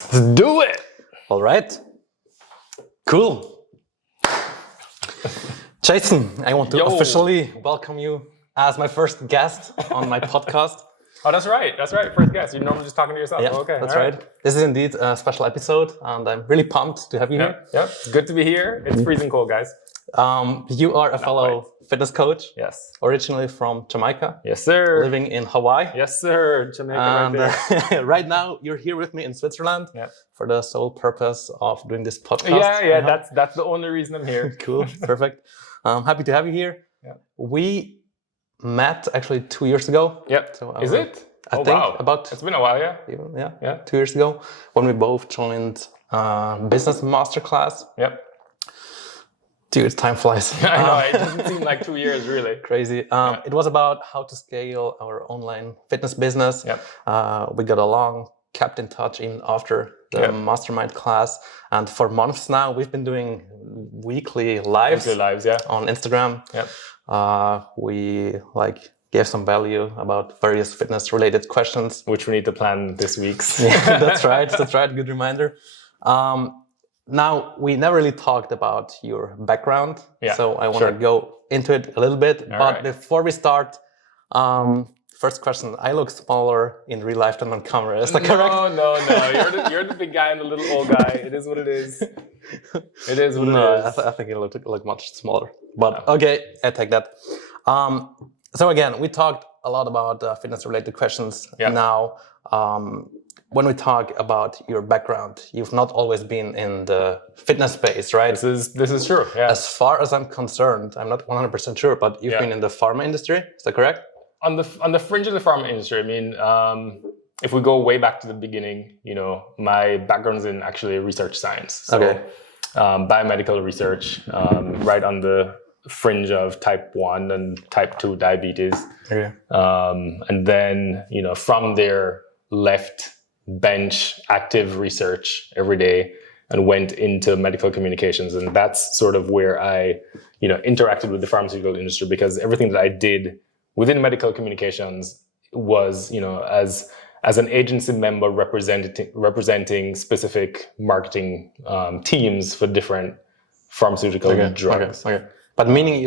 Let's do it! All right. Cool. Jason, I want to officially welcome you as my first guest on my podcast. Oh, that's right. That's right. First guest. You're normally just talking to yourself. Yeah, Okay, that's right. This is indeed a special episode, and I'm really pumped to have you here. Yeah, it's good to be here. It's freezing cold, guys. You are a fellow fitness coach. Yes. Originally from Jamaica. Yes, sir. Living in Hawaii. Yes, sir. Jamaica And right there. right now, you're here with me in Switzerland for the sole purpose of doing this podcast. Yeah. That's the only reason I'm here. Cool. Perfect. I'm happy to have you here. Yeah. We met actually 2 years ago. Yep. So Is it? I think wow. about It's been a while, yeah. Yeah. 2 years ago when we both joined business masterclass. Yep. Dude, time flies. I know, it doesn't seem like 2 years, really. Crazy. It was about how to scale our online fitness business. Yep. We got along, kept in touch even after the mastermind class. And for months now, we've been doing weekly lives on Instagram. Yep. We gave some value about various fitness related questions. Which we need to plan this week's. Yeah, that's right. Good reminder. Now, we never really talked about your background, so I want to go into it a little bit. But before we start, first question, I look smaller in real life than on camera, is that correct? No. You're the big guy and the little old guy. It is what it is. It is what it is. I think you look much smaller. But okay, I take that. So again, we talked a lot about fitness-related questions. Now, when we talk about your background, you've not always been in the fitness space, right? This is true. Yeah. As far as I'm concerned, I'm not 100% sure, but you've been in the pharma industry. Is that correct? On the fringe of the pharma industry. I mean, if we go way back to the beginning, my background is in actually research science. So, biomedical research, right on the fringe of type 1 and type 2 diabetes. Okay. And then, from there, left bench active research every day and went into medical communications. And that's sort of where I, interacted with the pharmaceutical industry, because everything that I did within medical communications was, as an agency member representing specific marketing teams for different pharmaceutical drugs. Okay. But meaning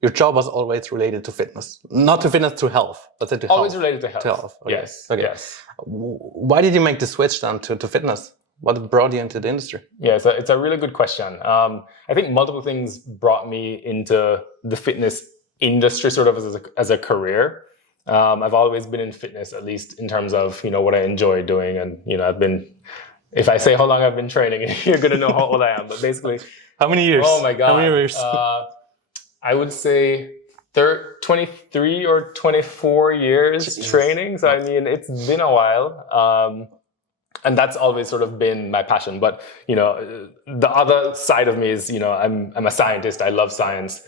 your job was always related to fitness, not to fitness, to health, but to health. Always related to health. To health. Okay. Yes. Okay. Yes. Why did you make the switch then to fitness? What brought you into the industry? Yeah, it's a really good question. I think multiple things brought me into the fitness industry sort of as a career. I've always been in fitness, at least in terms of, what I enjoy doing. And, if I say how long I've been training, you're going to know how old I am. But basically... How many years? Oh my God. How many years? I would say 23 or 24 years training. So, I mean, it's been a while. And that's always sort of been my passion. But, the other side of me is, I'm a scientist. I love science.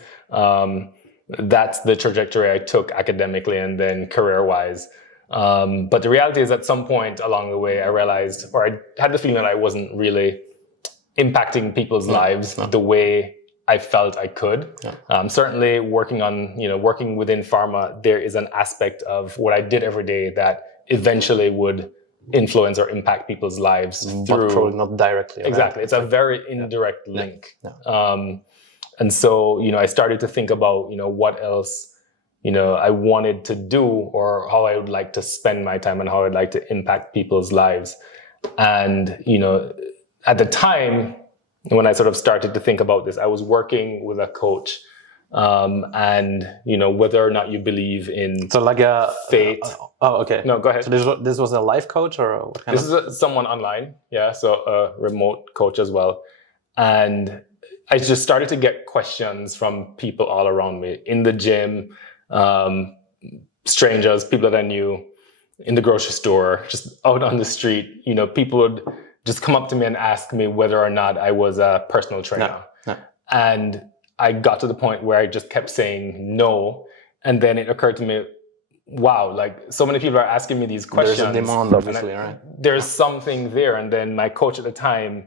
That's the trajectory I took academically and then career-wise. But the reality is at some point along the way, I realized, or I had the feeling that I wasn't really impacting people's lives the way I felt I could. Certainly working within pharma, there is an aspect of what I did every day that eventually would influence or impact people's lives through... But probably not directly. Exactly. Right? It's a very indirect link. And so, I started to think about, what else, I wanted to do, or how I would like to spend my time and how I'd like to impact people's lives. And, at the time, when I sort of started to think about this, I was working with a coach, and whether or not you believe in fate. Okay. No, go ahead. So this was a life coach, or what kind of? This is someone online, so a remote coach as well, and I just started to get questions from people all around me in the gym, strangers, people that I knew, in the grocery store, just out on the street. People would just come up to me and ask me whether or not I was a personal trainer. And I got to the point where I just kept saying no. And then it occurred to me, wow, so many people are asking me these questions. There's a demand, obviously, right? There's something there. And then my coach at the time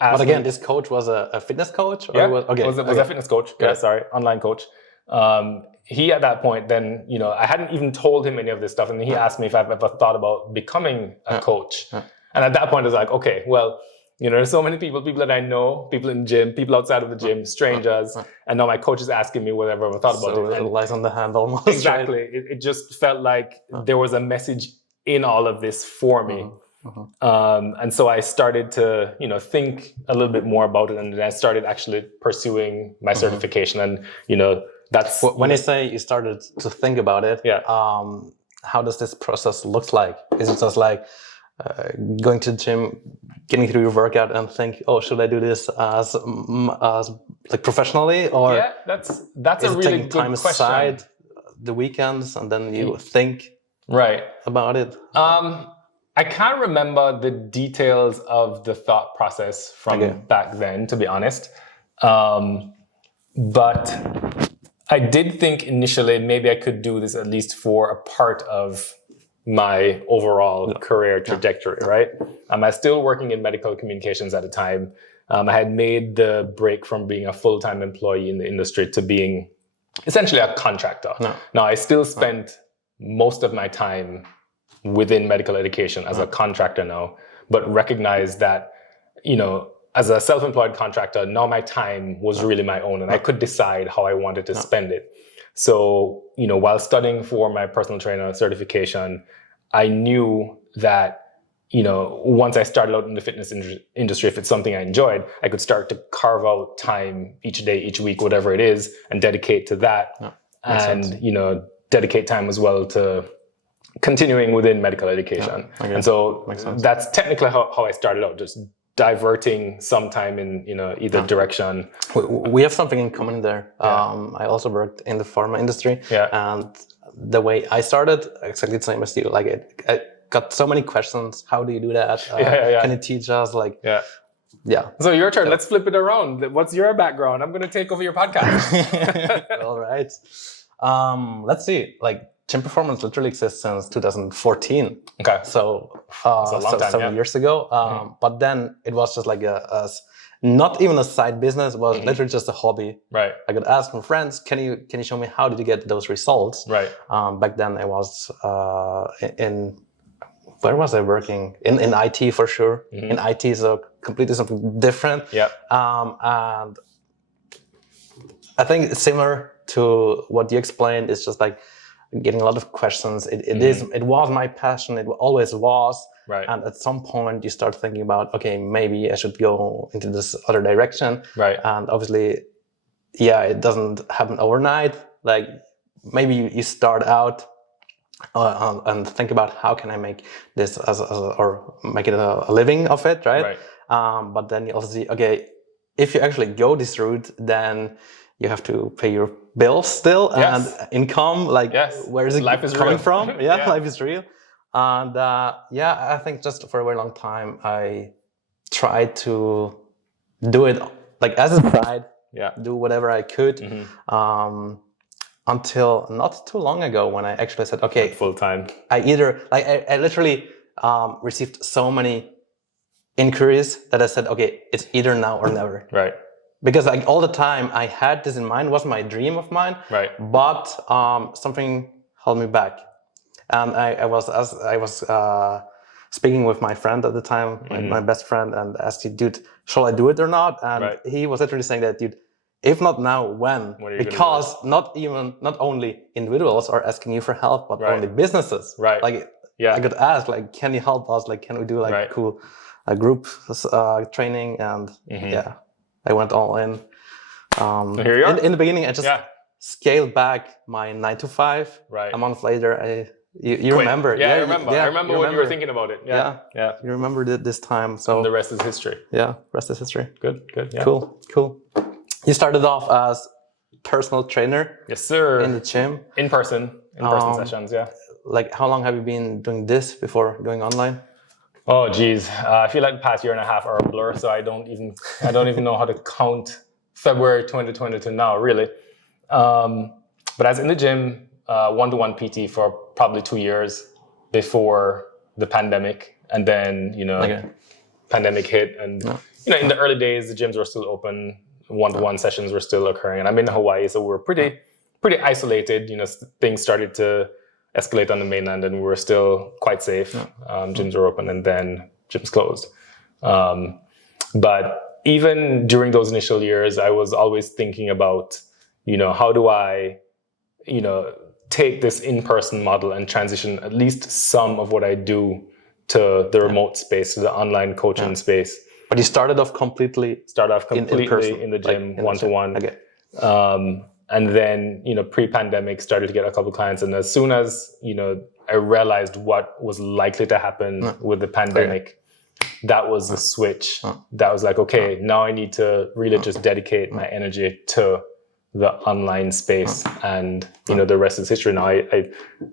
asked But again, me, this coach was a fitness coach? Or was a fitness coach. Yeah, sorry, online coach. He at that point then, I hadn't even told him any of this stuff. And he asked me if I've ever thought about becoming a coach. And at that point, I was like, okay, well, there's so many people that I know, people in the gym, people outside of the gym, strangers, and now my coach is asking me whatever I thought about it. So it lies on the hand almost. Exactly. Right? It just felt like there was a message in all of this for me. And so I started to, think a little bit more about it, and then I started actually pursuing my certification. And, that's... When you say you started to think about it, how does this process look like? Is it just like going to the gym, getting through your workout and think, oh, should I do this as like professionally? Or yeah, that's a really good time question. Aside the weekends and then you think about it? I can't remember the details of the thought process from back then, to be honest. But I did think initially maybe I could do this at least for a part of my overall career trajectory, right? I was still working in medical communications at the time. I had made the break from being a full-time employee in the industry to being essentially a contractor. Now, I still spent most of my time within medical education as a contractor now, but recognize that, as a self-employed contractor, now my time was really my own, and I could decide how I wanted to spend it. So, while studying for my personal trainer certification, I knew that, once I started out in the fitness industry, if it's something I enjoyed, I could start to carve out time each day, each week, whatever it is, and dedicate to that. And, dedicate time as well to continuing within medical education. And so that's technically how I started out, just diverting some time in either direction. We have something in common there. I also worked in the pharma industry, and the way I started, exactly the same as you. Like I got so many questions. How do you do that? Can you teach us? So your turn. Let's flip it around. What's your background? I'm going to take over your podcast. All right. Let's see. Gym performance literally exists since 2014. Okay. So, it's a long time, 7 years ago. But then it was just like a not even a side business. It was literally just a hobby. Right. I could ask my friends, can you show me how did you get those results? Right. Back then I was where was I working? In IT for sure. In IT, so completely something different. Yeah. And I think it's similar to what you explained. It's just like getting a lot of questions. It was my passion. It always was. Right. And at some point you start thinking about, okay, maybe I should go into this other direction. Right. And obviously, it doesn't happen overnight. Like maybe you start out and think about how can I make this or make it a living of it, right? But then you also see, okay, if you actually go this route, then you have to pay your bills still and income. Where is it coming from? Life is real. And I think just for a very long time, I tried to do it as a side, do whatever I could. Until not too long ago when I actually said, okay, full time. I literally received so many inquiries that I said, okay, it's either now or never. Right. Because all the time I had this in mind, it was my dream of mine. Right. But something held me back. And I was speaking with my friend at the time, my best friend, and asked him, dude, shall I do it or not? And he was literally saying that, dude, if not now, when? Because not only individuals are asking you for help, but only businesses. Right. I could ask, can you help us? Can we do cool group training? And I went all in. Here you are. In the beginning, I just scaled back my 9 to 5. Right. A month later, you remember? Yeah, I remember. I remember when you were thinking about it. Yeah. You remembered it this time. So and the rest is history. Yeah, rest is history. Good. Yeah. Cool. You started off as personal trainer. Yes, sir. In the gym. In person sessions. Yeah. How long have you been doing this before going online? Oh, geez. I feel like the past year and a half are a blur, so I don't even know how to count February 2020 to now, really. But I was in the gym, one-to-one PT for probably 2 years before the pandemic. And then, pandemic hit. And, in the early days, the gyms were still open. One-to-one sessions were still occurring. And I'm in Hawaii, so we're pretty isolated. Things started to escalate on the mainland and we were still quite safe. Gyms were open. And then gyms closed. But even during those initial years, I was always thinking about, how do I, take this in-person model and transition at least some of what I do to the remote space, to the online coaching space. But you started off completely in the gym, like one-to-one. Okay. And then, pre-pandemic started to get a couple clients. And as soon as, I realized what was likely to happen with the pandemic, that was the switch. That was like, okay, now I need to really just dedicate my energy to the online space, and the rest is history. Now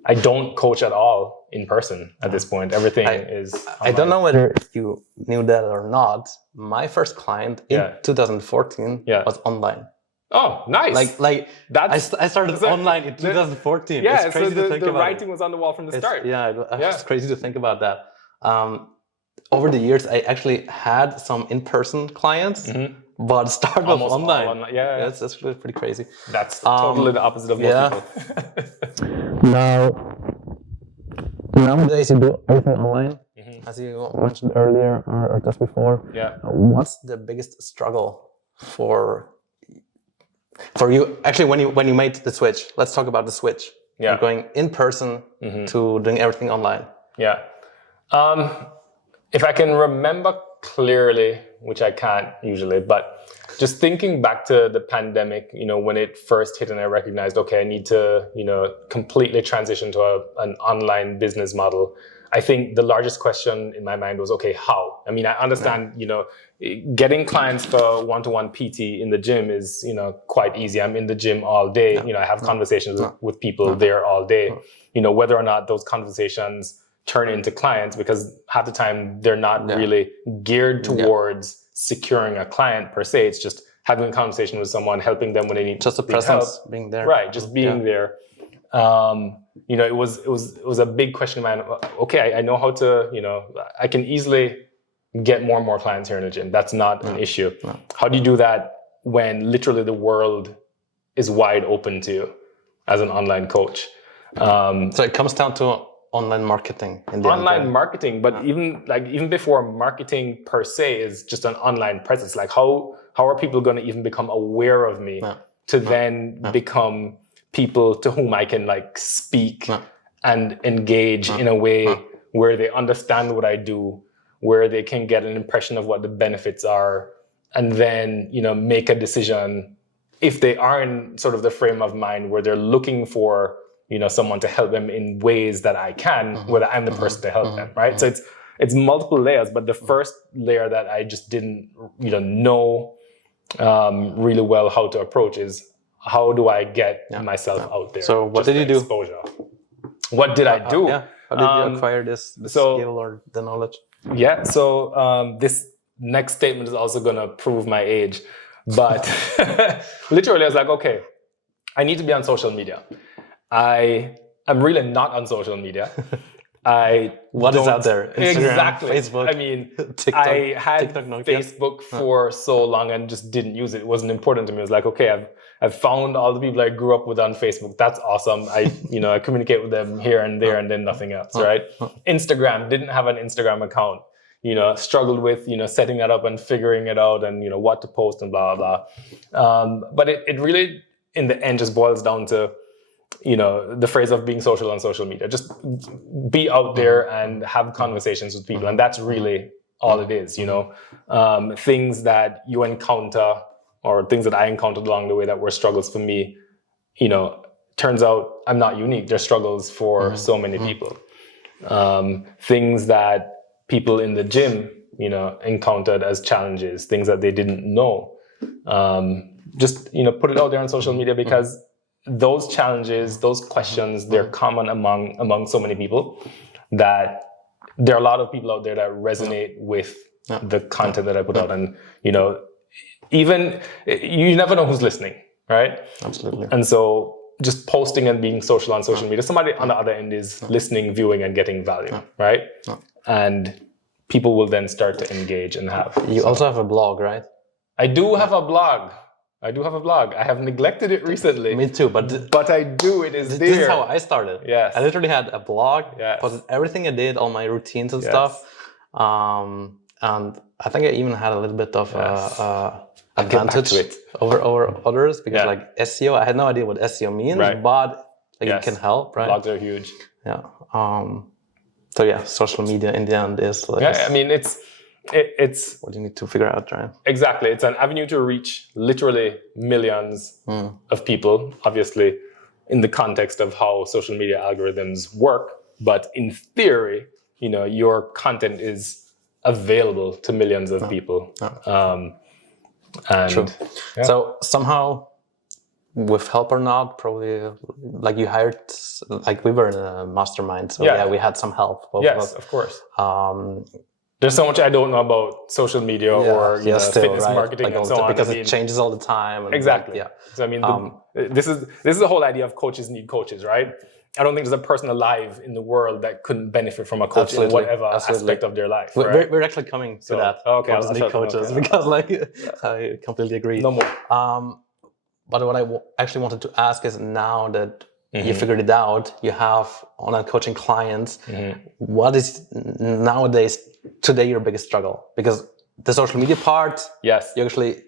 I don't coach at all in person at this point. Everything is online. I don't know whether you knew that or not. My first client in 2014 was online. Oh, nice! Like I started online in 2014. Yeah, it's crazy to think the about writing was on the wall from the start. It's crazy to think about that. Over the years, I actually had some in-person clients. But start off online. Yeah. That's really pretty crazy. That's totally the opposite of most people. Nowadays you do everything online, as you mentioned earlier or just before. Yeah. What's the biggest struggle for you? Actually, when you made the switch, let's talk about the switch. Yeah. You're going in person to doing everything online. Yeah. If I can remember clearly, which I can't usually, but just thinking back to the pandemic, when it first hit and I recognized, okay, I need to, completely transition to an online business model. I think the largest question in my mind was, okay, how? I mean, I understand, getting clients for one-to-one PT in the gym is, quite easy. I'm in the gym all day. I have conversations with people there all day. Whether or not those conversations turn into clients, because half the time they're not really geared towards securing a client per se. It's just having a conversation with someone, helping them when they need just a presence, being there. Right, just being there. It was a big question in my mind. Okay, I know how to, I can easily get more and more clients here in the gym. That's not an issue. No. How do you do that when literally the world is wide open to you as an online coach? So it comes down to online marketing. Marketing, but even before marketing per se is just an online presence. Like how are people going to even become aware of me to then become people to whom I can speak and engage in a way where they understand what I do, where they can get an impression of what the benefits are, and then make a decision if they are in sort of the frame of mind where they're looking for someone to help them in ways that I can, whether I'm the person to help them, right? So it's multiple layers, but the first layer that I just didn't, know really well how to approach is how do I get myself out there? So what did you do? Exposure. What did I do? How did you acquire this skill or the knowledge? Yeah, so this next statement is also going to prove my age, but literally I was like, okay, I need to be on social media. I am really not on social media. What is out there? Instagram, exactly. Facebook. I mean, TikTok, I had Facebook for so long and just didn't use it. It wasn't important to me. It was like, okay, I've found all the people I grew up with on Facebook. That's awesome. I communicate with them here and there, and then nothing else, right? Instagram, didn't have an Instagram account. Struggled with setting that up and figuring it out, and what to post and blah blah blah. But it really, in the end, just boils down to the phrase of being social on social media. Just be out there and have conversations with people. And that's really all it is, things that you encounter or things that I encountered along the way that were struggles for me, turns out I'm not unique. There's struggles for so many people. Things that people in the gym, encountered as challenges, things that they didn't know. Just, put it out there on social media, because those challenges, those questions, they're common among so many people that there are a lot of people out there that resonate with the content that I put out. And, even you never know who's listening, right? Absolutely. And so just posting and being social on social media, somebody on the other end is listening, viewing, and getting value, right? And people will then start to engage and have. You also have a blog, right? I do have a blog. I have neglected it recently. Me too, but I do. It is there. This is how I started. Yes. I literally had a blog, posted everything I did, all my routines and stuff. And I think I even had a little bit of advantage over others because like SEO, I had no idea what SEO means, but like it can help, right? Blogs are huge. Yeah. So yeah, social media in the end is like, I mean, it's what you need to figure out, right? Exactly. It's an avenue to reach literally millions of people, obviously in the context of how social media algorithms work. But in theory, you know, your content is available to millions of people. And True. So somehow, with help or not, probably like you hired, like we were in a mastermind, so we had some help. Yes, of course. There's so much I don't know about social media or fitness marketing and so on. Because it changes all the time. And exactly. So I mean, this is the whole idea of coaches need coaches, right? I don't think there's a person alive in the world that couldn't benefit from a coach in whatever aspect of their life. Right? We're actually coming to that. Okay, I'll need coaches because like I completely agree. No more. But what I actually wanted to ask is, now that you figured it out, you have online coaching clients. What is nowadays, today, your biggest struggle? Because the social media part, you actually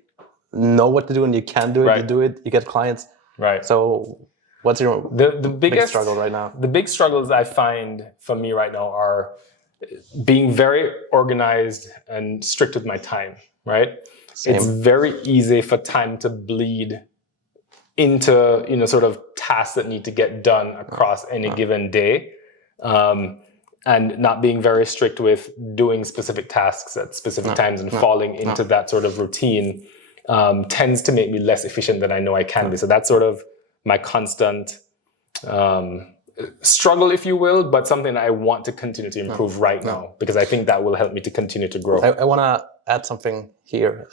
know what to do and you can do it. You do it. You get clients. Right. So what's your the biggest struggle right now? The big struggles I find for me right now are being very organized and strict with my time. Right. Same. It's very easy for time to bleed into, you know, sort of tasks that need to get done across any given day, and not being very strict with doing specific tasks at specific times and falling into that sort of routine tends to make me less efficient than I know I can be. So that's sort of my constant struggle, if you will, but something that I want to continue to improve right now, because I think that will help me to continue to grow. I want to add something here.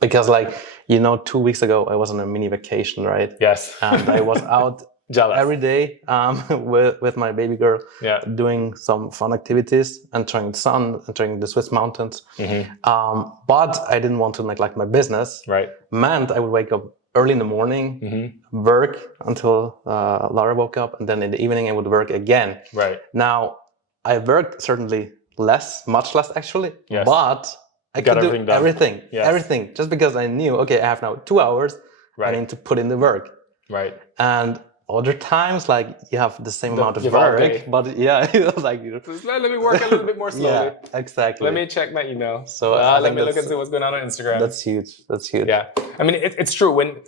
Because, like, you know, 2 weeks ago, I was on a mini vacation, right? Yes. And I was out every day with my baby girl, doing some fun activities, enjoying the sun, enjoying the Swiss mountains. But I didn't want to neglect my business. Right. Meant I would wake up early in the morning, work until Laura woke up, and then in the evening I would work again. Right. Now, I worked certainly much less actually, but I could do everything, just because I knew, okay, I have now 2 hours, I need to put in the work. Right. And other times, like, you have the same amount of work, but it was like, let me work a little bit more slowly. Exactly. Let me check my email. So let me look and see what's going on Instagram. That's huge. Yeah. I mean, it's true. When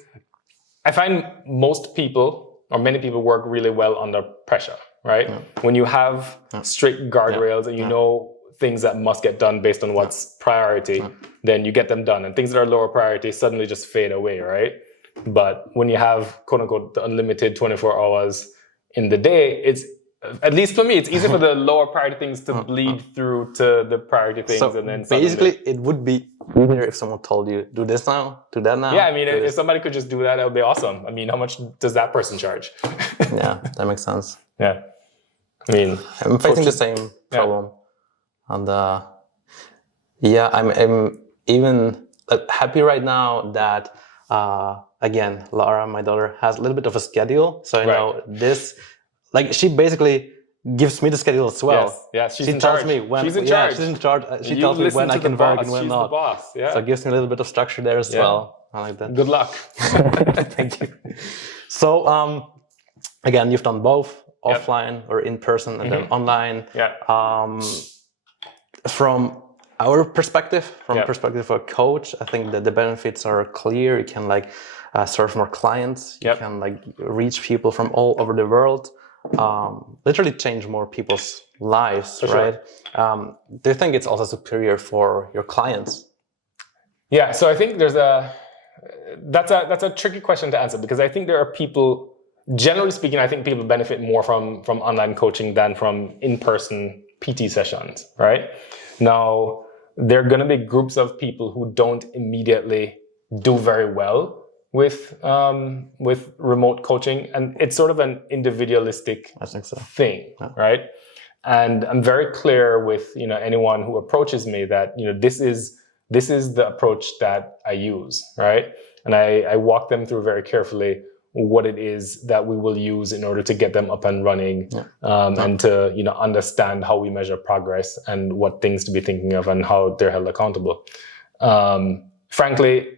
I find most people, or many people, work really well under pressure, right? When you have strict guardrails and you know things that must get done based on what's priority, then you get them done. And things that are lower priority suddenly just fade away, right? But when you have, quote unquote, the unlimited 24 hours in the day, it's, at least for me, it's easy for the lower priority things to bleed through to the priority things. So and then basically, it would be easier if someone told you, do this now, do that now. Yeah, I mean, if somebody could just do that, that would be awesome. I mean, how much does that person charge? Yeah, that makes sense. Yeah. I mean, I'm facing the same problem. And I'm even happy right now that, again, Laura, my daughter, has a little bit of a schedule. So I know this, like, she basically gives me the schedule as well. Yes, she tells me when. She's in charge. She's in charge. She tells me when I can work and when not. She's the boss. Yeah. So it gives me a little bit of structure there as well. I like that. Good luck. Thank you. So, again, you've done both offline or in person and then online. From our perspective, from the perspective of a coach, I think that the benefits are clear. You can serve more clients. You can reach people from all over the world. Literally change more people's lives, right? Sure. Do you think it's also superior for your clients? Yeah, so I think that's a tricky question to answer, because I think there are people, generally speaking, I think people benefit more from online coaching than from in-person PT sessions, right? Now, there are going to be groups of people who don't immediately do very well with remote coaching, and it's sort of an individualistic thing, right? And I'm very clear with anyone who approaches me that this is the approach that I use, right? And I walk them through very carefully what it is that we will use in order to get them up and running, and to, you know, understand how we measure progress and what things to be thinking of and how they're held accountable. Frankly,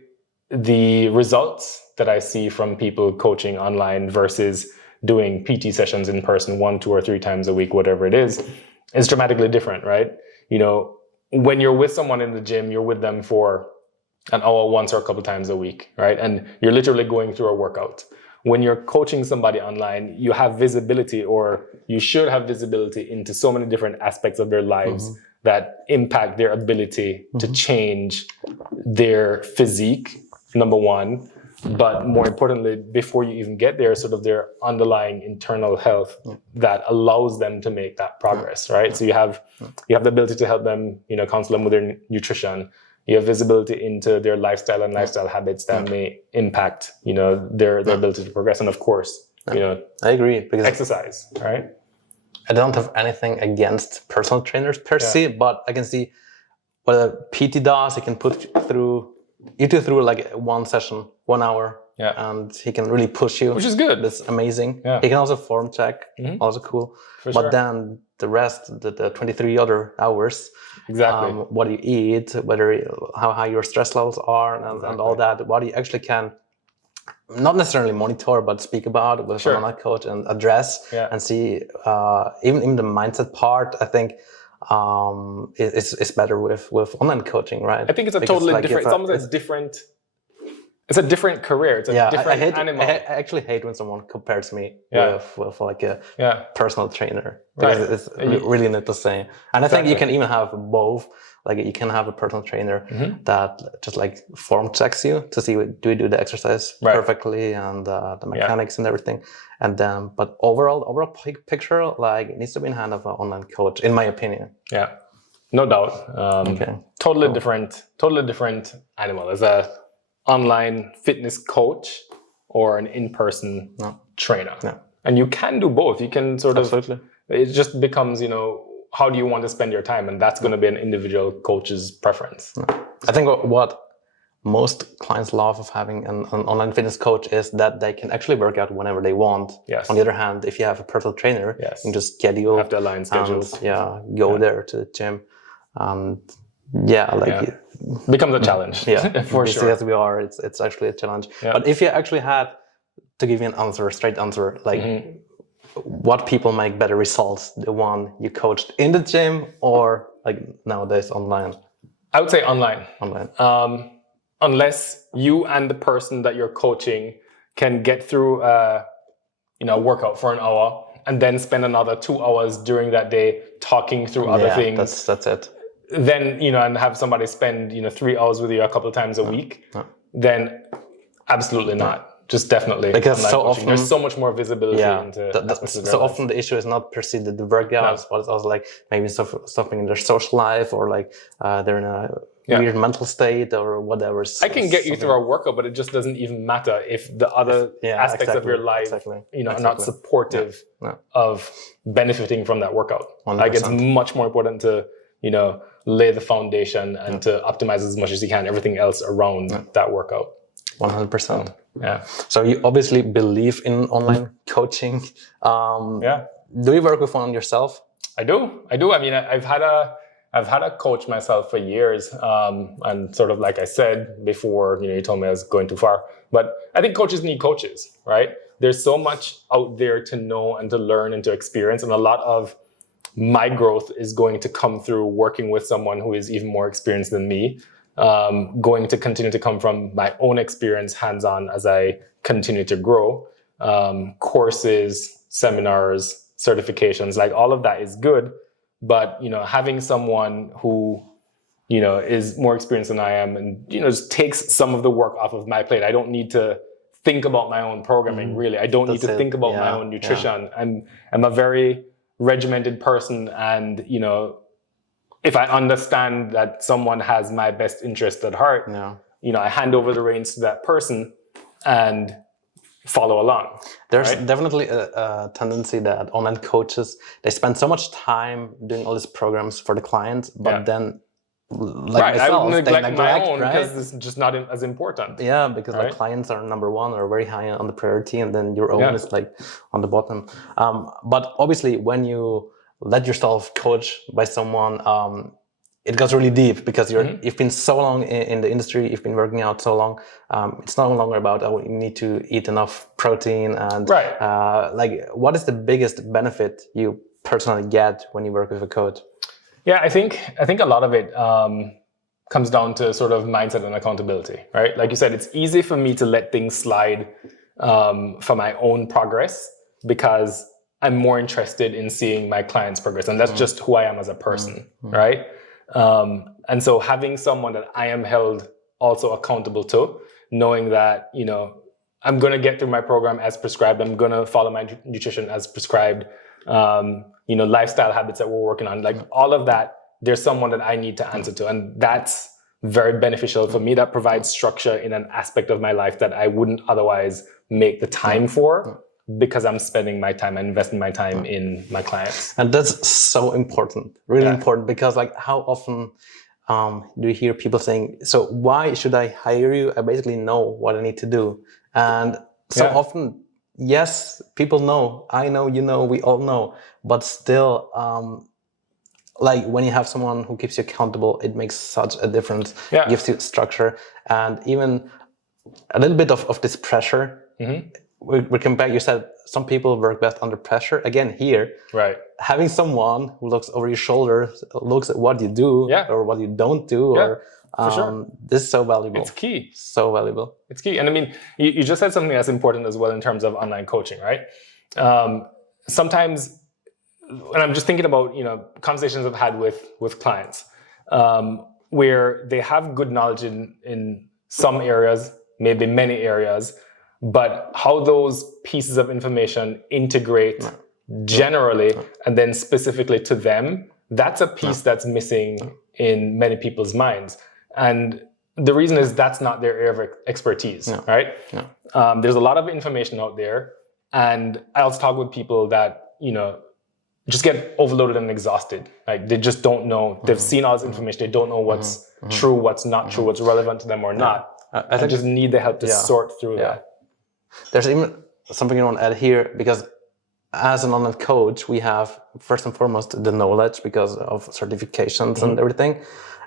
the results that I see from people coaching online versus doing PT sessions in person 1, 2, or 3 times a week, whatever it is dramatically different, right? You know, when you're with someone in the gym, you're with them for an hour once or a couple times a week, right? And you're literally going through a workout. When you're coaching somebody online, you have visibility, or you should have visibility into so many different aspects of their lives that impact their ability to change their physique, number one, but more importantly, before you even get there, sort of their underlying internal health that allows them to make that progress, right? So you have the ability to help them, you know, counsel them with their nutrition. You have visibility into their lifestyle and lifestyle habits that may impact, you know, their ability to progress. And of course, you know, I agree, because exercise, right? I don't have anything against personal trainers per se, but I can see what a PT does. He can put you through like one session, 1 hour, and he can really push you, which is good. That's amazing. He can also form check, also cool. But then the rest, the 23 other hours, what you eat, how high your stress levels are, and all that, what you actually can not necessarily monitor, but speak about with an online coach and address and see. Even the mindset part, I think, is better with online coaching, right? I think it's totally different. It's almost a different. It's a different career. It's a different animal. I actually hate when someone compares me with like a personal trainer, because it's really not the same. And I think you can even have both. Like you can have a personal trainer that just like form checks you to see do you do the exercise perfectly and the mechanics and everything. And then, but overall picture, like it needs to be in hand of an online coach, in my opinion. Yeah, no doubt. Totally different animal. As a online fitness coach or an in-person trainer. And you can do both. You can sort of, it just becomes, you know, how do you want to spend your time? And that's going to be an individual coach's preference. I think what most clients love of having an online fitness coach is that they can actually work out whenever they want. On the other hand, if you have a personal trainer, you can just schedule. Have to align schedules. And, go there to the gym. It becomes a challenge. For sure. As we are, it's actually a challenge. But if you actually had to give you an answer, a straight answer, like what people make better results, the one you coached in the gym or like nowadays online? I would say online. Online. Unless you and the person that you're coaching can get through a workout for an hour and then spend another 2 hours during that day talking through other things. That's it. Then, and have somebody spend, 3 hours with you a couple of times a week, then absolutely not. Just definitely. Because so often there's so much more visibility into so often the issue is not per se the workouts, but it's also like maybe something in their social life, or like they're in a weird mental state or whatever. I can get you through a workout, but it just doesn't even matter if the other aspects of your life, are not supportive of benefiting from that workout. 100%. Like it's much more important to, lay the foundation and to optimize as much as you can everything else around that workout. 100%. Yeah. So you obviously believe in online coaching. Do you work with one yourself? I do. I mean, I've had a coach myself for years, and sort of like I said before, you told me I was going too far. But I think coaches need coaches, right? There's so much out there to know and to learn and to experience, and a lot of my growth is going to come through working with someone who is even more experienced than me. Going to continue to come from my own experience hands-on as I continue to grow. Courses, seminars, certifications, like all of that is good. But, having someone who, is more experienced than I am and, just takes some of the work off of my plate. I don't need to think about my own programming, really. I don't need to think about my own nutrition. I'm a very regimented person, and, if I understand that someone has my best interest at heart, I hand over the reins to that person and follow along. There's definitely a tendency that online coaches, they spend so much time doing all these programs for the clients, but then right, myself, I would neglect my own right? because it's just not as important. Yeah, because like clients are number one or very high on the priority, and then your own is like on the bottom. But obviously, when you let yourself coach by someone, it goes really deep because you've been so long in the industry, you've been working out so long. It's no longer about you need to eat enough protein and like what is the biggest benefit you personally get when you work with a coach? Yeah, I think a lot of it comes down to sort of mindset and accountability, right? Like you said, it's easy for me to let things slide for my own progress because I'm more interested in seeing my clients progress, and that's just who I am as a person, right? And so having someone that I am held also accountable to, knowing that, you know, I'm going to get through my program as prescribed, I'm going to follow my nutrition as prescribed, you know, lifestyle habits that we're working on, like all of that, there's someone that I need to answer to. And that's very beneficial for me. That provides structure in an aspect of my life that I wouldn't otherwise make the time for, because I'm spending my time and investing my time in my clients. And that's so important, really important, because like how often do you hear people saying, so why should I hire you? I basically know what I need to do. And so often, yes, people know, I know, you know, we all know, but still, like when you have someone who keeps you accountable, it makes such a difference, gives you structure, and even a little bit of this pressure. We come back, you said some people work best under pressure. Again, here, having someone who looks over your shoulder, looks at what you do or what you don't do, or this is so valuable. It's key. So valuable. It's key. And I mean, you just said something that's important as well in terms of online coaching, right? Sometimes, and I'm just thinking about, you know, conversations I've had with clients where they have good knowledge in some areas, maybe many areas, but how those pieces of information integrate generally and then specifically to them, that's a piece that's missing in many people's minds. And the reason is that's not their area of expertise, right? There's a lot of information out there. And I also talk with people that, you know, just get overloaded and exhausted. Like they just don't know. They've seen all this information. They don't know what's true, what's not true, what's relevant to them or not. I just need the help to sort through that. There's even something I want to add here, because as an online coach, we have first and foremost the knowledge because of certifications and everything.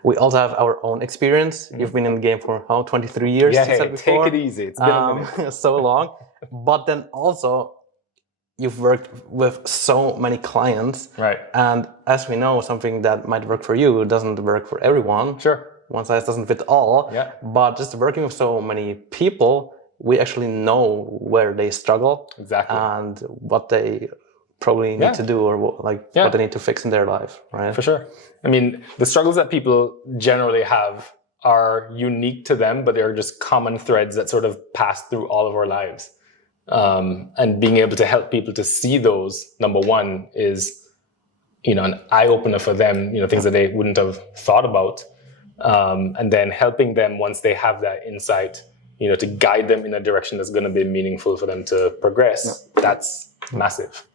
We also have our own experience. You've been in the game for 23 years. Yeah, hey, take it easy. It's been a minute. So long. But then also, you've worked with so many clients. Right. And as we know, something that might work for you doesn't work for everyone. Sure. One size doesn't fit all. Yeah. But just working with so many people, we actually know where they struggle and what they probably need to do, or what they need to fix in their life, right? For sure. I mean, the struggles that people generally have are unique to them, but they're just common threads that sort of pass through all of our lives. And being able to help people to see those, number one, is, you know, an eye-opener for them, you know, things that they wouldn't have thought about. And then helping them once they have that insight, you know, to guide them in a direction that's going to be meaningful for them to progress. That's massive,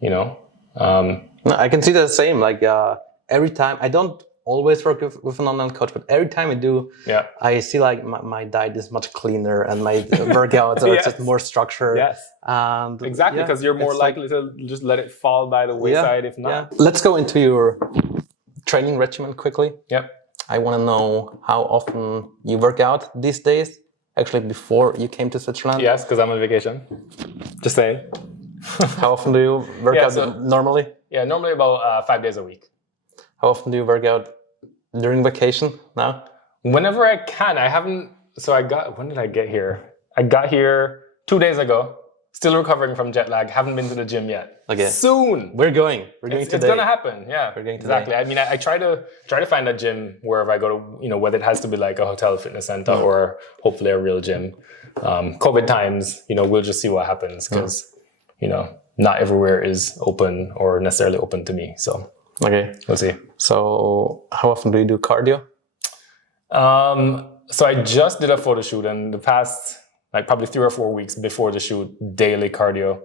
you know? I can see the same. Like every time, I don't always work with an online coach, but every time I do, I see like my diet is much cleaner and my workouts are just more structured. And exactly, because you're more likely to just let it fall by the wayside if not. Let's go into your training regimen quickly. I want to know how often you work out these days. Actually, before you came to Switzerland? Yes, because I'm on vacation. Just saying. How often do you work out normally? Yeah, normally about 5 days a week. How often do you work out during vacation now? Whenever I can. I haven't... So when did I get here? I got here 2 days ago. Still recovering from jet lag. Haven't been to the gym yet. Okay. Soon. We're going today. It's going to happen. Yeah. We're going today. Exactly. I mean, I try to find a gym wherever I go to, you know, whether it has to be like a hotel fitness center or hopefully a real gym. COVID times, you know, we'll just see what happens because, you know, not everywhere is open or necessarily open to me. So, we'll see. So how often do you do cardio? So I just did a photo shoot in the past, like probably 3 or 4 weeks before the shoot, daily cardio.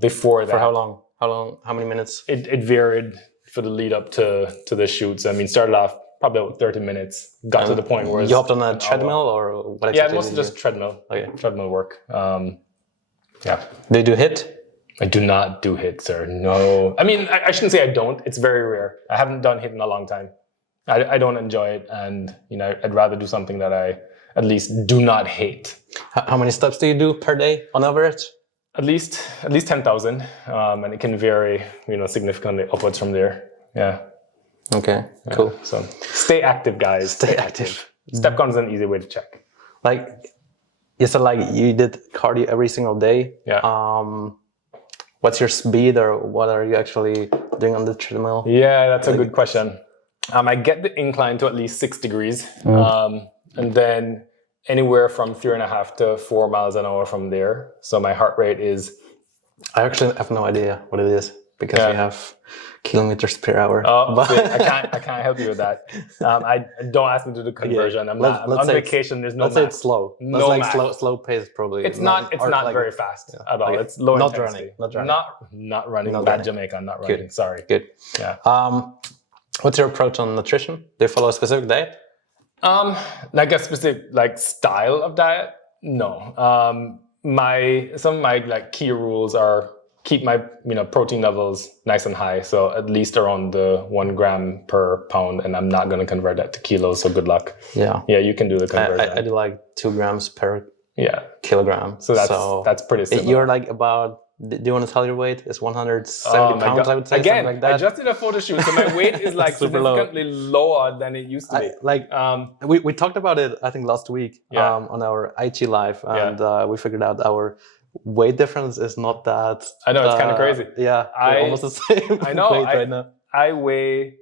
Before that. For how long? How many minutes? It varied for the lead up to the shoots. I mean, started off probably about 30 minutes. Got to the point where you hopped on a treadmill or what? Yeah, mostly just treadmill. Okay. Treadmill work. Yeah. Do you do HIIT? I do not do HIIT, sir. No. I mean, I shouldn't say I don't. It's very rare. I haven't done HIIT in a long time. I don't enjoy it, and I'd rather do something that I at least do not hate. How many steps do you do per day on average? At least 10,000, and it can vary, significantly upwards from there. Yeah. Okay. Cool. So stay active, guys. Stay active. Step count is an easy way to check. Like you said, like you did cardio every single day. Yeah. What's your speed, or what are you actually doing on the treadmill? Yeah, that's a good question. I get the incline to at least 6 degrees, and then anywhere from 3.5 to 4 miles an hour from there. So my heart rate is... I actually have no idea what it is because we have kilometers per hour. Oh, but I can't help you with that. I don't ask me to do the conversion. I'm on vacation. There's no. Let's say it's slow. No, like slow pace probably. It's not like, very fast at all. It's low intensity. Not running. Bad Jamaica. Not running. Good. Sorry. Good. Yeah. What's your approach on nutrition? Do you follow a specific diet? Like a specific style of diet? No. Some of my key rules are keep my protein levels nice and high, so at least around the 1 gram per pound, and I'm not going to convert that to kilos. So good luck. Yeah. Yeah, you can do the conversion. I do like 2 grams per kilogram. So that's pretty simple. You're like about. Do you want to tell your weight? It's 170 pounds, I would say. Again, something like that. I just did a photo shoot, so my weight is significantly lower than it used to be. We talked about it, I think, last week on our IG live, and we figured out our weight difference is not that. I know, it's kind of crazy. Yeah, we're almost the same. I know. weight right now. I weigh,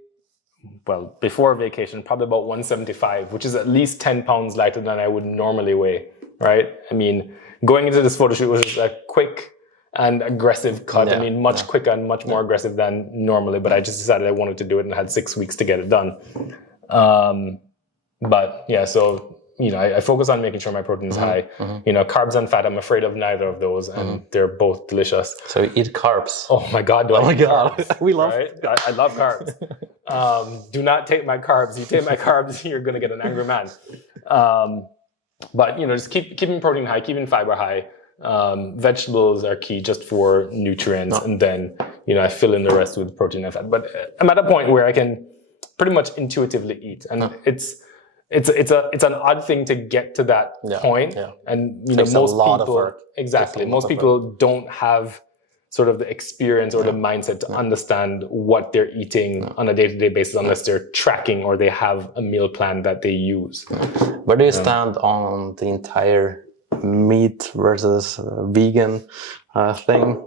before vacation, probably about 175, which is at least 10 pounds lighter than I would normally weigh, right? I mean, going into this photo shoot was a quick and aggressive cut. I mean, much quicker and much more aggressive than normally, but I just decided I wanted to do it and had 6 weeks to get it done. But yeah, so, I focus on making sure my protein is high. Carbs and fat, I'm afraid of neither of those, and they're both delicious. So you eat carbs. Oh my God, carbs? We love right? I love carbs. Do not take my carbs. You take my carbs, you're going to get an angry man. But, just keeping protein high, keeping fiber high. Vegetables are key just for nutrients, and then I fill in the rest with protein and fat. But I'm at a point where I can pretty much intuitively eat, and it's an odd thing to get to that point. And most people most people don't have sort of the experience or the mindset to understand what they're eating on a day-to-day basis unless they're tracking or they have a meal plan that they use. Where do you stand on the entire meat versus vegan thing?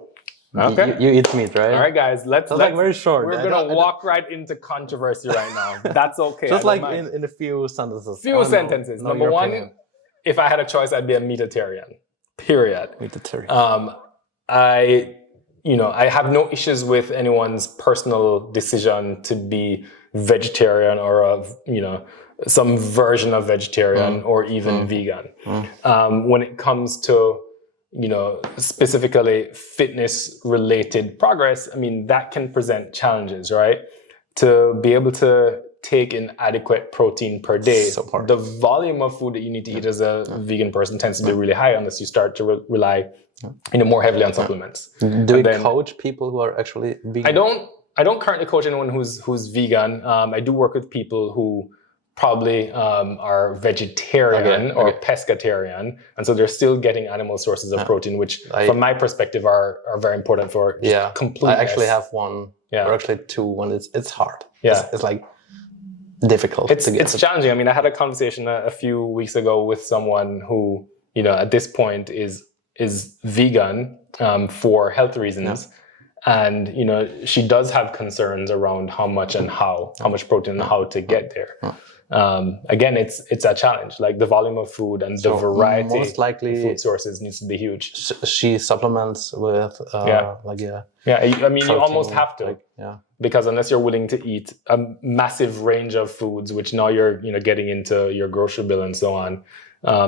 Okay. You eat meat, right? All right, guys. Let's very short. We're gonna walk right into controversy right now. That's okay. Just in a few sentences. Number one, if I had a choice, I'd be a meatitarian. Period. Meatitarian. I have no issues with anyone's personal decision to be vegetarian or some version of vegetarian or even vegan. When it comes to specifically fitness related progress, I mean, that can present challenges, right? To be able to take in adequate protein per day, the volume of food that you need to eat as a vegan person tends to be really high unless you start to rely more heavily on supplements. Do you coach people who are actually vegan? I don't currently coach anyone who's vegan. I do work with people who probably are vegetarian or pescatarian, and so they're still getting animal sources of protein, which from my perspective are very important for completeness. I actually have one, or actually two, when it's hard. It's like difficult to get. It's challenging. I mean, I had a conversation a few weeks ago with someone who, at this point is vegan for health reasons. And, she does have concerns around how much protein and how to get there. Again, it's a challenge. Like the volume of food and the variety most likely of food sources needs to be huge. She supplements with I mean, you almost have to, because unless you're willing to eat a massive range of foods, which now you're getting into your grocery bill and so on,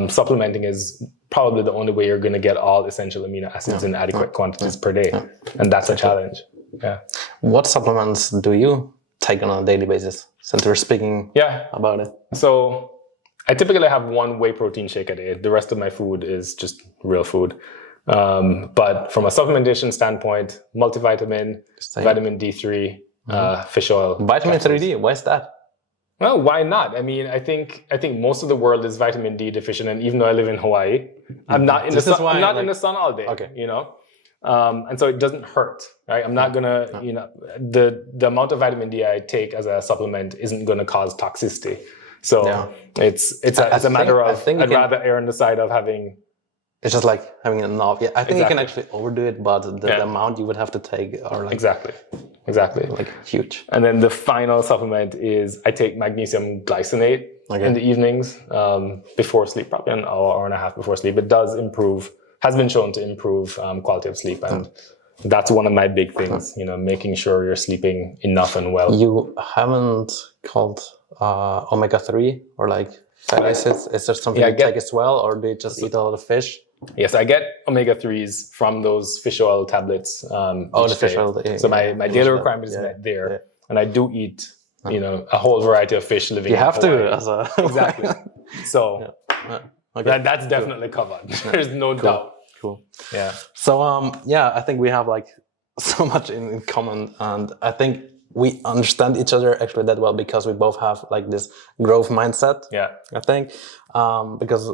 supplementing is probably the only way you're going to get all essential amino acids in adequate quantities per day, and that's a challenge. What supplements do you take on a daily basis, since we're speaking about it? So I typically have one whey protein shake a day. The rest of my food is just real food. But from a supplementation standpoint, multivitamin, vitamin D3, fish oil. Vitamin 3D, why is that? Well, why not? I mean, I think most of the world is vitamin D deficient, and even though I live in Hawaii, I'm not in the sun. I'm not in the sun all day. Okay. You know, and so it doesn't hurt, right? I'm not gonna, you know, the amount of vitamin D I take as a supplement isn't gonna cause toxicity. So it's a matter of I'd rather err on the side of having. It's just like having enough. Yeah, I think you can actually overdo it, but the amount you would have to take are like exactly like huge. And then the final supplement is I take magnesium glycinate in the evenings before sleep, probably an hour and a half before sleep. It has been shown to improve quality of sleep, and that's one of my big things. You know, making sure you're sleeping enough and well. You haven't called omega-3 or like fatty acids? Is there something you take as well, or do you just eat a lot of fish? Yes, I get omega-3s from those fish oil tablets. The fish oil. So my daily requirement is met there, and I do eat, you know, a whole variety of fish living. You have in Hawaii. to, as a exactly. So that's definitely covered. There's no doubt. Cool. Yeah. So I think we have like so much in common, and I think we understand each other actually that well because we both have like this growth mindset. Yeah. I think because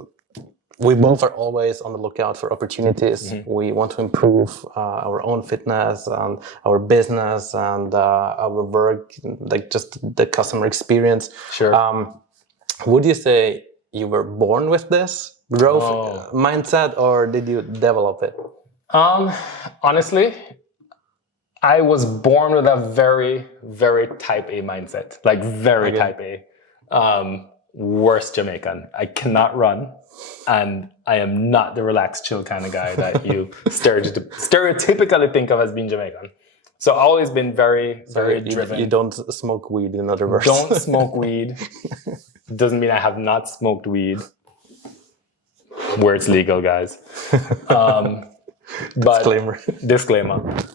we both are always on the lookout for opportunities. We want to improve our own fitness and our business and our work, like just the customer experience. Sure. Would you say you were born with this growth mindset, or did you develop it? Honestly, I was born with a very, very type A mindset, like very type A. Worst Jamaican. I cannot run, and I am not the relaxed, chill kind of guy that you stereotypically think of as being Jamaican. So I've always been very, very driven. You don't smoke weed, in other words. Don't smoke weed. Doesn't mean I have not smoked weed. Where it's legal, guys. Disclaimer.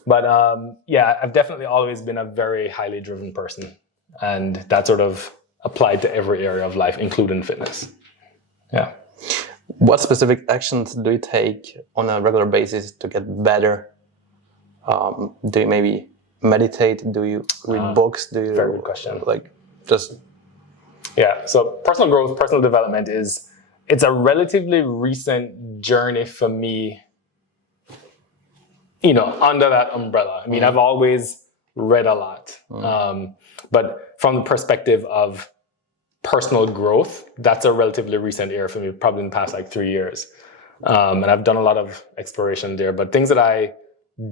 But I've definitely always been a very highly driven person, and that sort of applied to every area of life, including fitness. Yeah. What specific actions do you take on a regular basis to get better? Do you maybe meditate? Do you read books? Do you? Very good question. So personal growth, personal development it's a relatively recent journey for me, you know, under that umbrella. I mean, I've always read a lot, but from the perspective of personal growth, that's a relatively recent era for me, probably in the past like 3 years. And I've done a lot of exploration there, but things that I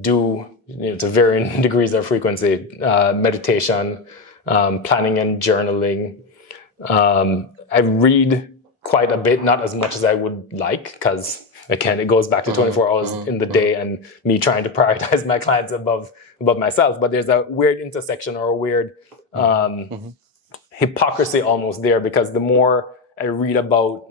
do, you know, to varying degrees of frequency, meditation, planning and journaling. I read quite a bit, not as much as I would like, because again, it goes back to 24 hours in the day and me trying to prioritize my clients above myself. But there's a weird intersection or a weird hypocrisy almost there, because the more I read about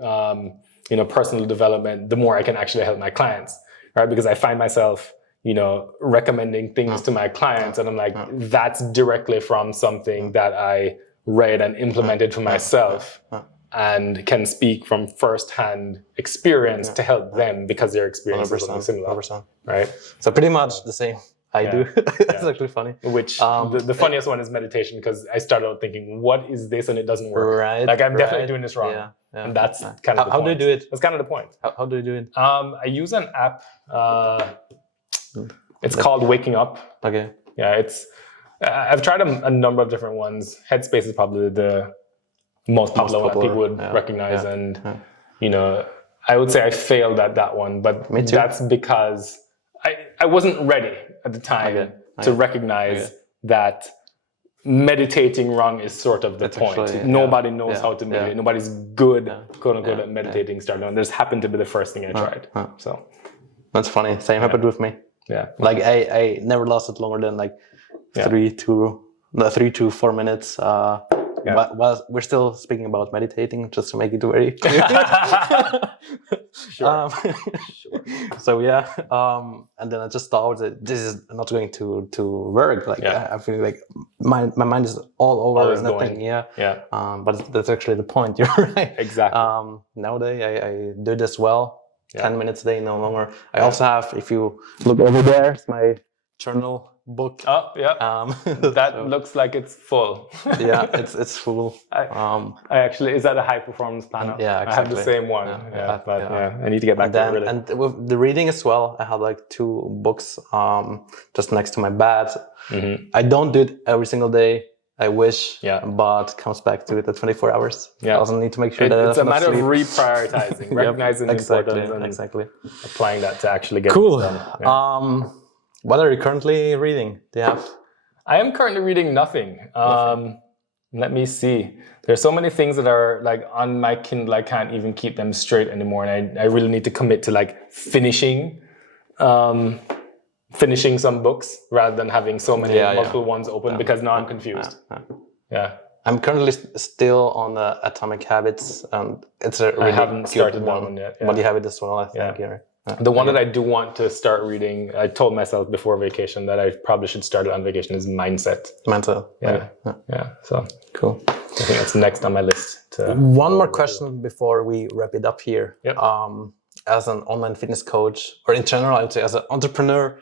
you know, personal development, the more I can actually help my clients, right? Because I find myself, you know, recommending things to my clients, and I'm like, that's directly from something that I read and implemented for myself, and can speak from first-hand experience to help them because their experience is something similar, 100%. right? So pretty much the same. I do. It's actually funny. Which the funniest one is meditation, because I started out thinking, what is this? And it doesn't work. Right. Like I'm definitely doing this wrong. Yeah. And that's kind of the point. How do you do it? That's kind of the point. How do you do it? I use an app. It's called Waking Up. Okay. Yeah, I've tried a number of different ones. Headspace is probably the most popular one that people would recognize. And, you know, I would say I failed at that one, but that's because I wasn't ready at the time to recognize that meditating wrong is sort of the point. Actually, nobody knows how to meditate. Nobody's good, quote unquote, at meditating starting. And this happened to be the first thing I tried. So that's funny. Same happened with me. Yeah. Like I never lasted longer than like 3 to 4 minutes But we're still speaking about meditating, just to make it very clear. Sure. So yeah, and then I just thought that this is not going to work. Like I feel like my mind is all over always nothing. Going. But that's actually the point. You're right. Exactly. Nowadays I do this well. 10 minutes a day, no longer. I also have, if you look over there, it's my journal book. Oh, yeah. That looks like it's full. Yeah, it's full. I actually, is that a high performance planner? Yeah, exactly. I have the same one. I need to get back to it. Really. And with the reading as well, I have like 2 books just next to my bed. Mm-hmm. I don't do it every single day. I wish, but comes back to it at 24 hours. Yeah. I also need to make sure that it's a matter of reprioritizing, recognizing the importance and applying that to actually get cool. It done. Yeah. What are you currently reading? Do you have? I am currently reading nothing. Let me see. There's so many things that are like on my Kindle. I can't even keep them straight anymore, and I really need to commit to like finishing some books rather than having so many multiple ones open because now I'm confused. Yeah. I'm currently still on Atomic Habits, and it's a really I haven't started that one yet. Yeah. But you have it as well, I think. The one that I do want to start reading, I told myself before vacation that I probably should start it on vacation, is Mindset. Yeah. So cool. I think that's next on my list. One more question before we wrap it up here. Yep. As an online fitness coach, or in general, I would say as an entrepreneur,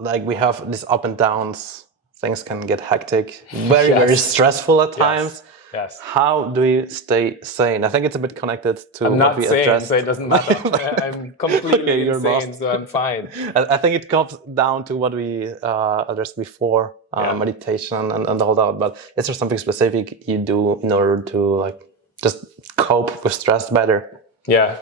like we have these up and downs. Things can get hectic, very stressful at times. Yes. How do you stay sane? I think it's a bit connected to I'm what not sane, so it doesn't matter. I'm completely insane, so I'm fine. I think it comes down to what we addressed before, meditation and all that. But is there something specific you do in order to like just cope with stress better? Yeah,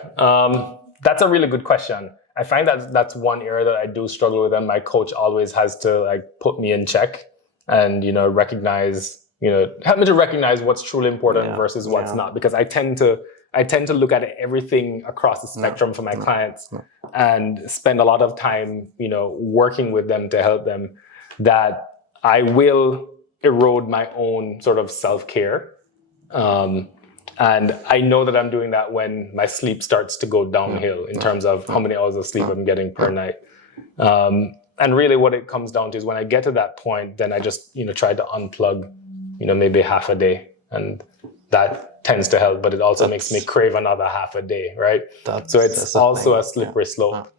that's a really good question. I find that that's one area that I do struggle with, and my coach always has to like put me in check and recognize, help me to recognize what's truly important versus what's not, because I tend to look at everything across the spectrum for my clients and spend a lot of time, working with them to help them, that I will erode my own sort of self-care. And I know that I'm doing that when my sleep starts to go downhill in terms of how many hours of sleep I'm getting per night. And really what it comes down to is when I get to that point, then I just, try to unplug, maybe half a day. And that tends to help, but it also makes me crave another half a day, right? So it's also a slippery slope.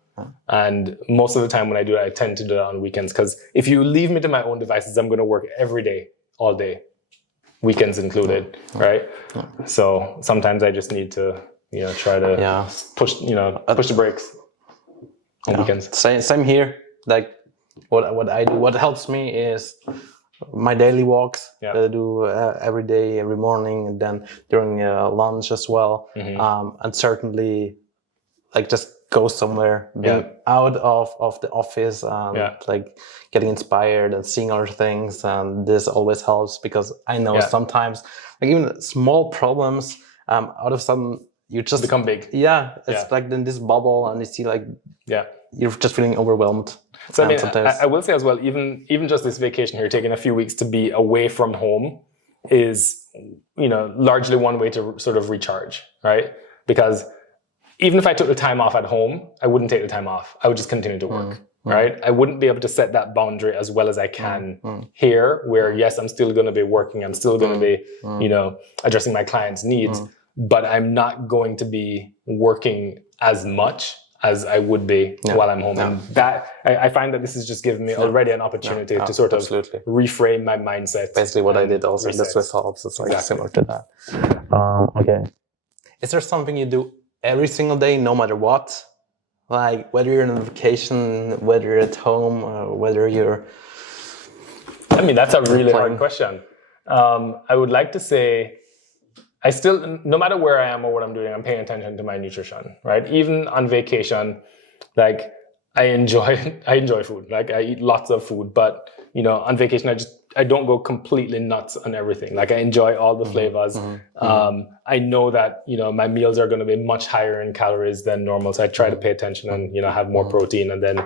And most of the time when I do it, I tend to do it on weekends, because if you leave me to my own devices, I'm going to work every day, all day. Weekends included, right? So sometimes I just need to, try to push the brakes on weekends. Same here. Like what I do, what helps me is my daily walks that I do every day, every morning, and then during lunch as well. And certainly, like just go somewhere, being out of the office, and like getting inspired and seeing other things. And this always helps, because I know sometimes, like even small problems, out of sudden you just become big. Yeah, it's like in this bubble, and you see like you're just feeling overwhelmed. So I will say as well, even just this vacation here, taking a few weeks to be away from home is, largely one way to sort of recharge, right? Because even if I took the time off at home, I wouldn't take the time off. I would just continue to work, right? I wouldn't be able to set that boundary as well as I can here, where yes, I'm still going to be working. I'm still going to be, addressing my clients' needs, but I'm not going to be working as much as I would be while I'm home. And that, I find that this has just given me already an opportunity to sort of reframe my mindset. Basically what I did also in the Swiss Alps. It's like similar to that. Okay. Is there something you do every single day, no matter what? Like whether you're on vacation, whether you're at home, or whether you're... that's a really hard question. I would like to say, I still, no matter where I am or what I'm doing, I'm paying attention to my nutrition, right? Even on vacation, like I enjoy food. Like I eat lots of food, but on vacation, I don't go completely nuts on everything. Like I enjoy all the flavors. I know that, my meals are going to be much higher in calories than normal. So I try to pay attention and, have more protein, and then,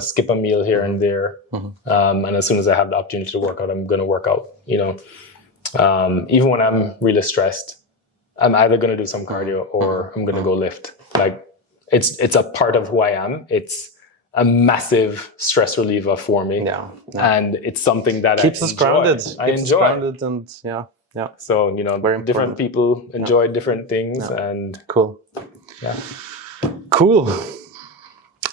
skip a meal here and there. And as soon as I have the opportunity to work out, I'm going to work out, Even when I'm really stressed, I'm either going to do some cardio or I'm going to go lift. Like it's a part of who I am. It's a massive stress reliever for me. Yeah. And it's something that keeps us grounded. I keeps enjoy. Us grounded and yeah. So, different people enjoy different things and cool. Yeah. Cool.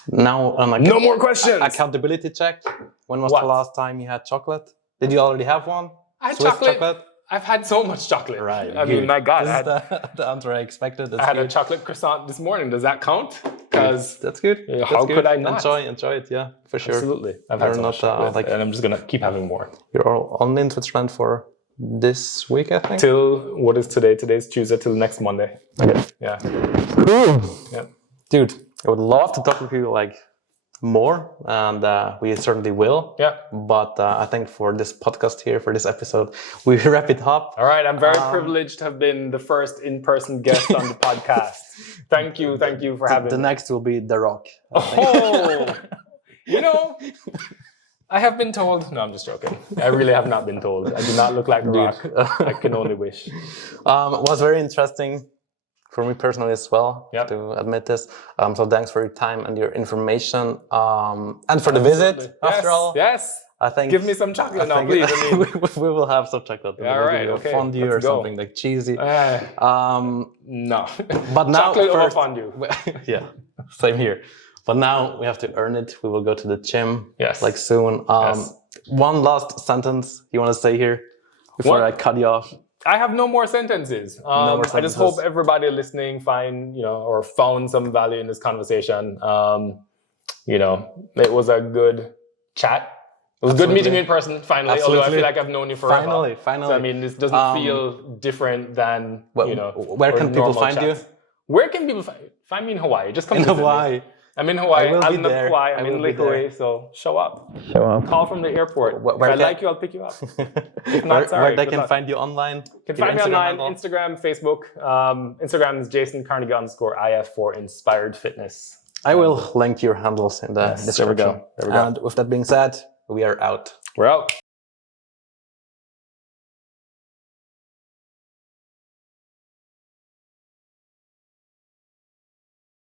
Now, no more questions. Accountability check. When was the last time you had chocolate? Did you already have one? I had chocolate. I've had so much chocolate. Right. I mean, my God. This is the answer I expected. I had a chocolate croissant this morning. Does that count? Because that's good. How could I not? Enjoy it. Yeah, for sure. Absolutely. I've had so much chocolate, and I'm just gonna keep having more. You're only in Switzerland for this week, I think. Till what is today? Today's Tuesday. Till next Monday. Okay. Yeah. Cool. Yeah. Dude, I would love to talk with you more, and we certainly will. Yeah. But I think for this podcast here, for this episode, we wrap it up. All right. I'm very privileged to have been the first in-person guest on the podcast. Thank you for having me. The next will be The Rock. Oh, I have been told. No, I'm just joking. I really have not been told. I do not look like The Rock. I can only wish. It was very interesting. For me personally as well, to admit this. So thanks for your time and your information, and for the visit. After all, yes. I think give me some chocolate now, please. We will have some chocolate. Yeah, all right, okay. Fondue or something cheesy. No, but now chocolate or fondue. Yeah, same here. But now we have to earn it. We will go to the gym. Yes, soon. One last sentence you want to say here before I cut you off. I have no more sentences. I just hope everybody listening found some value in this conversation. It was a good chat. It was good meeting you in person, finally. Absolutely. Although I feel like I've known you forever. Finally. So, this doesn't feel different than, Where can people find you? Where can people find me in Hawaii? Just come in visit Hawaii. Me. I'm in Hawaii. I'm in Hawaii. I'm in Lake Hawaii, so show up. Call from the airport. If I like you, I'll pick you up. If not, sorry. Where they can find you online? Can find me online, Instagram, Facebook. Instagram is Jason Carnegie _IF for Inspired Fitness. I will link your handles in the description. There we go. And with that being said, we are out. We're out.